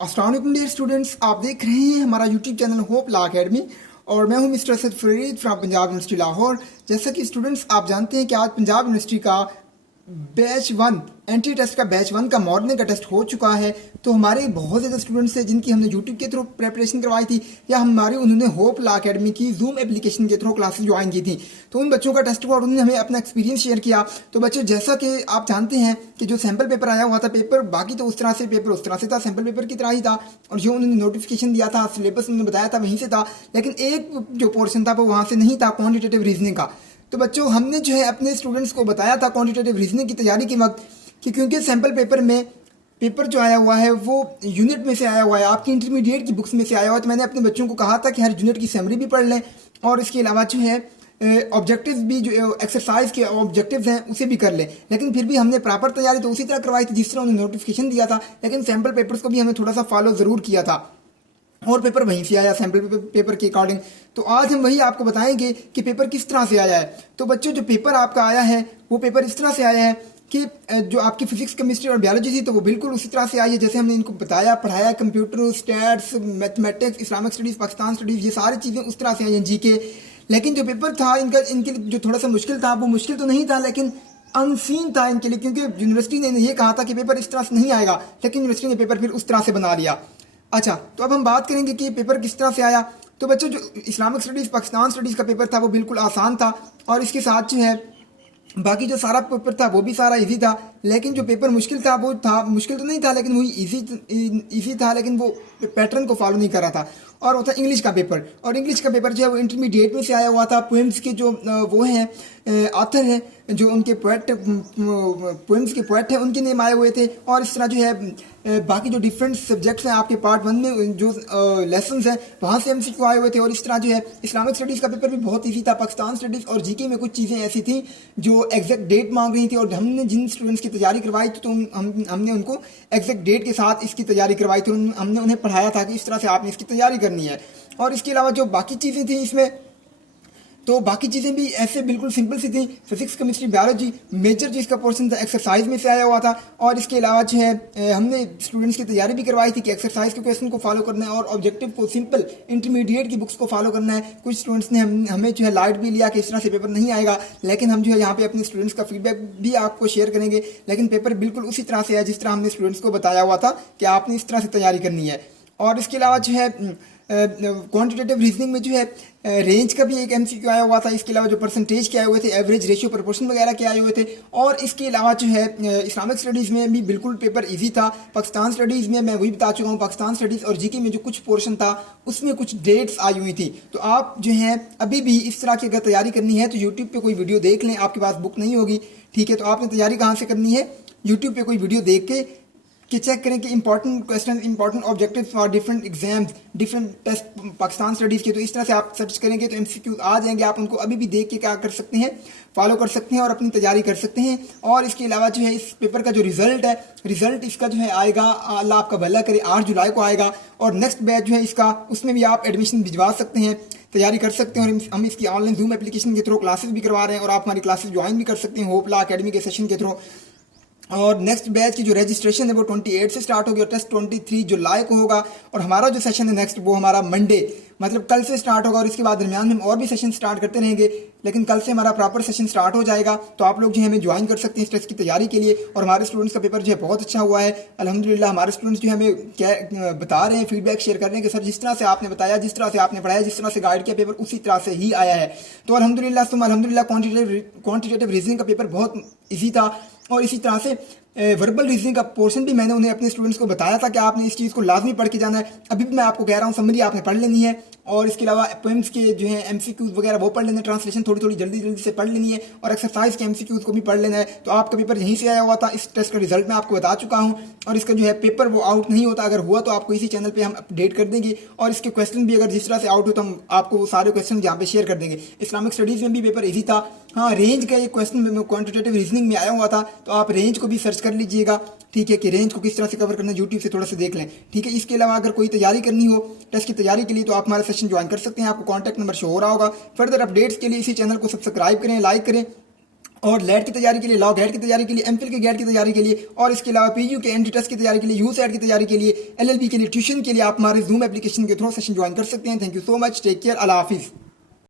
अस्सलाम वालेकुम dear students, आप देख रहे हैं हमारा यूट्यूब चैनल होप ला अकेडमी और मैं हूं mister Asad Farid from Punjab university Lahore. जैसा कि स्टूडेंट्स आप जानते हैं कि आज पंजाब यूनिवर्सिटी का बैच 1 एंट्री टेस्ट का बैच 1 का मॉर्निंग का टेस्ट हो चुका है। तो हमारे बहुत ज़्यादा स्टूडेंट्स हैं जिनकी हमने यूट्यूब के थ्रू प्रिपरेशन करवाई थी या हमारी उन्होंने होप ला अकेडमी की जूम एप्लीकेशन के थ्रू क्लासेस ज्वाइन की थी। तो उन बच्चों का टेस्ट हुआ और उन्होंने हमें अपना एक्सपीरियंस शेयर किया। तो बच्चों, जैसा कि आप जानते हैं कि जो सैम्पल पेपर आया हुआ था, पेपर बाकी तो उस तरह से पेपर उस तरह से था, सैम्पल पेपर की तरह ही था और जो उन्होंने नोटिफिकेशन दिया था, सिलेबस उन्होंने बताया था वहीं से था, लेकिन एक जो पोर्शन था वो वहाँ से नहीं था, क्वान्टिटेटिव रीजनिंग का। तो बच्चों, हमने जो है अपने स्टूडेंट्स को बताया था क्वांटिटेटिव रीजनिंग की तैयारी के वक्त कि क्योंकि सैम्पल पेपर में पेपर जो आया हुआ है वो यूनिट में से आया हुआ है, आपकी इंटरमीडिएट की बुक्स में से आया हुआ है। तो मैंने अपने बच्चों को कहा था कि हर यूनिट की समरी भी पढ़ लें और इसके अलावा जो है ऑब्जेक्टिव्स भी, जो एक्सरसाइज के ऑब्जेक्टिव्स हैं उसे भी कर लें। लेकिन फिर भी हमने प्रॉपर तैयारी तो उसी तरह करवाई थी जिस तरह उन्होंने नोटिफिकेशन दिया था, लेकिन सैम्पल पेपर्स को भी हमें थोड़ा सा फॉलो ज़रूर किया था और पेपर वहीं से आया सैम्पल पेपर के अकॉर्डिंग। तो आज हम वही आपको बताएंगे कि पेपर किस तरह से आया है। तो बच्चों, जो पेपर आपका आया है वो पेपर इस तरह से आया है कि जो आपकी फिजिक्स, केमिस्ट्री और बायोलॉजी थी तो वो बिल्कुल उसी तरह से आई है जैसे हमने इनको बताया, पढ़ाया। Computer, stats, mathematics, Islamic studies, Pakistan studies, ये सारी चीज़ें उस तरह से आई हैं, जीके। लेकिन जो पेपर था इनके लिए जो थोड़ा सा मुश्किल था, वो मुश्किल तो नहीं था लेकिन अनसीन था इनके लिए, क्योंकि यूनिवर्सिटी ने ये कहा था कि पेपर इस तरह से नहीं आएगा, लेकिन यूनिवर्सिटी ने पेपर फिर उस तरह से बना लिया। अच्छा, तो अब हम बात करेंगे कि पेपर किस तरह से आया। तो बच्चों, जो इस्लामिक स्टडीज़, पाकिस्तान स्टडीज़ का पेपर था वो बिल्कुल आसान था और इसके साथ जो है बाकी जो सारा पेपर था वो भी सारा इजी था। लेकिन जो पेपर मुश्किल था वो था, मुश्किल तो नहीं था लेकिन वही इजी था, लेकिन वो पैटर्न को फॉलो नहीं कर रहा था और वो था इंग्लिश का पेपर। और इंग्लिश का पेपर जो है वो इंटरमीडिएट में से आया हुआ था। पोएम्स के जो वो हैं ऑथर हैं, जो उनके पोएम्स के पोएट हैं, उनके नेम आए हुए थे। और इस तरह जो है बाकी जो डिफरेंट सब्जेक्ट्स हैं आपके पार्ट 1 में जो लेसन्स हैं वहाँ से एमसीक्यू आए हुए थे। और इस तरह जो है इस्लामिक स्टडीज़ का पेपर भी बहुत ईजी था। पाकिस्तान स्टडीज़ और जीके में कुछ चीज़ें ऐसी थी जो एग्जैक्ट डेट मांग रही थी और हमने जिन स्टूडेंट्स की तैयारी करवाई थी तो हमने उनको एग्जैक्ट डेट के साथ इसकी तैयारी करवाई थी। हमने उन्हें पढ़ाया था कि इस तरह से आपने इसकी तैयारी करनी है। और इसके अलावा जो बाकी चीज़ें थी इसमें, तो बाकी चीज़ें भी ऐसे बिल्कुल सिंपल सी थी। फिजिक्स, केमिस्ट्री, बायोलॉजी, मेजर जो इसका पोर्शन था एक्सरसाइज में से आया हुआ था। और इसके अलावा जो है हमने स्टूडेंट्स की तैयारी भी करवाई थी कि एक्सरसाइज के क्वेश्चन को फॉलो करना है और ऑब्जेक्टिव को सिंपल इंटरमीडिएट की बुक्स को फॉलो करना है। कुछ स्टूडेंट्स ने हमें जो है लाइट भी लिया कि इस तरह से पेपर नहीं आएगा, लेकिन हम जो है यहाँ पे अपने स्टूडेंट्स का फीडबैक भी आपको शेयर करेंगे। लेकिन पेपर बिल्कुल उसी तरह से है जिस तरह हमने स्टूडेंट्स को बताया हुआ था कि आपने इस तरह से तैयारी करनी है। और इसके अलावा जो है क्वांटिटेटिव रीजनिंग में जो है रेंज का भी एक एमसीक्यू आया हुआ था। इसके अलावा जो परसेंटेज के आए हुए थे, एवरेज, रेशियो, प्रोपोर्शन वगैरह के आए हुए थे। और इसके अलावा जो है इस्लामिक स्टडीज़ में भी बिल्कुल पेपर इजी था। पाकिस्तान स्टडीज़ में मैं वही बता चुका हूँ, पाकिस्तान स्टडीज़ और जीके में जो कुछ पोर्शन था उसमें कुछ डेट्स आई हुई थी। तो आप जो है अभी भी इस तरह की अगर तैयारी करनी है तो यूट्यूब पर कोई वीडियो देख लें। आपके पास बुक नहीं होगी, ठीक है, तो आपने तैयारी कहाँ से करनी है, यूट्यूब पर कोई वीडियो देख के कि चेक करें कि important question, important objective for different exams, different test Pakistan studies के। तो इस तरह से आप सर्च करेंगे तो एमसीक्यू आ जाएंगे। आप उनको अभी भी देख के क्या कर सकते हैं, फॉलो कर सकते हैं और अपनी तैयारी कर सकते हैं। और इसके अलावा जो है इस पेपर का जो रिजल्ट है, रिजल्ट इसका जो है आएगा, अल्लाह आपका भला करे, 8 जुलाई को आएगा। और नेक्स्ट बैच जो है इसका, उसमें भी आप एडमिशन भिजवा सकते हैं, तैयारी कर सकते हैं। और हम इसकी ऑनलाइन जूम एप्लीकेशन के थ्रू क्लासेस भी करवा रहे हैं और आप हमारी क्लासेस ज्वाइन भी कर सकते हैं होप ला अकेडमी के सेशन के थ्रू। और नेक्स्ट बैच की जो रजिस्ट्रेशन है वो 28 से स्टार्ट होगी और टेस्ट 23 जुलाई को होगा। और हमारा जो सेशन है नेक्स्ट वो हमारा मंडे, मतलब कल से स्टार्ट होगा। और इसके बाद दरमियान में हम और भी सेशन स्टार्ट करते रहेंगे, लेकिन कल से हमारा प्रॉपर सेशन स्टार्ट हो जाएगा। तो आप लोग जो है हमें ज्वाइन कर सकते हैं इस टेस्ट की तैयारी के लिए। और हमारे स्टूडेंट्स का पेपर जो है बहुत अच्छा हुआ है अल्हम्दुलिल्लाह। हमारे स्टूडेंट्स जो हमें क्या बता रहे हैं, फीडबैक शेयर कर रहे हैं कि सर जिस तरह से आपने बताया, जिस तरह से आपने पढ़ाया, जिस तरह से गाइड किया, पेपर उसी तरह से ही आया है। तो अल्हम्दुलिल्लाह क्वांटिटेटिव रीजनिंग का पेपर बहुत ईजी था। और इसी तरह से वर्बल रीजनिंग का पोर्शन भी मैंने उन्हें अपने स्टूडेंट्स को बताया था कि आपने इस चीज़ को लाजमी पढ़ के जाना है। अभी भी मैं आपको कह रहा हूँ, समरी आपने पढ़ लेनी है। और इसके अलावा पोएम्स के जो है एमसीक्यूज वगैरह वो पढ़ लेने, ट्रांसलेशन थोड़ी थोड़ी जल्दी जल्दी से पढ़ लेनी है और एक्सरसाइज के एमसीक्यूज को भी पढ़ लेना है। तो आपका पेपर यहीं से आया हुआ था। इस टेस्ट का रिजल्ट मैं आपको बता चुका हूँ और इसका जो है पेपर वो आउट नहीं होता। अगर हुआ तो आपको इसी चैनल पर हम अपडेट कर देंगे। और इसके क्वेश्चन भी अगर जिस तरह से आउट हो तो हम आपको वो सारे क्वेश्चन यहाँ पे शेयर कर देंगे। इस्लामिक स्टडीज़ में भी पेपर ईजी था। हाँ, रेंज का एक क्वेश्चन क्वांटिटेटिव रीजनिंग में आया हुआ था, तो आप रेंज को भी सर्च कर लीजिएगा, ठीक है, कि रेंज को किस तरह से कवर करना है, यूट्यूब से थोड़ा सा देख लें, ठीक है। इसके अलावा अगर कोई तैयारी करनी हो टेस्ट की तैयारी के लिए तो आप हमारा सेशन ज्वाइन कर सकते हैं। आपको कॉन्टैक्ट नंबर शो हो रहा होगा। फर्दर अपडेट्स के लिए इसी चैनल को सब्सक्राइब करें, लाइक करें और लेट की तैयारी के लिए, लॉ गेट की तैयारी के लिए, एमफिल के गेट की तैयारी के लिए, और इसके अलावा पीयू के एंट्री टेस्ट की तैयारी के लिए, यूसेट की तैयारी के लिए, एलएलबी के लिए ट्यूशन के लिए आप हमारे जूम एप्लीकेशन के थ्रू सेशन ज्वाइन कर सकते हैं। Thank you so much, take care, अल्लाह हाफिज़।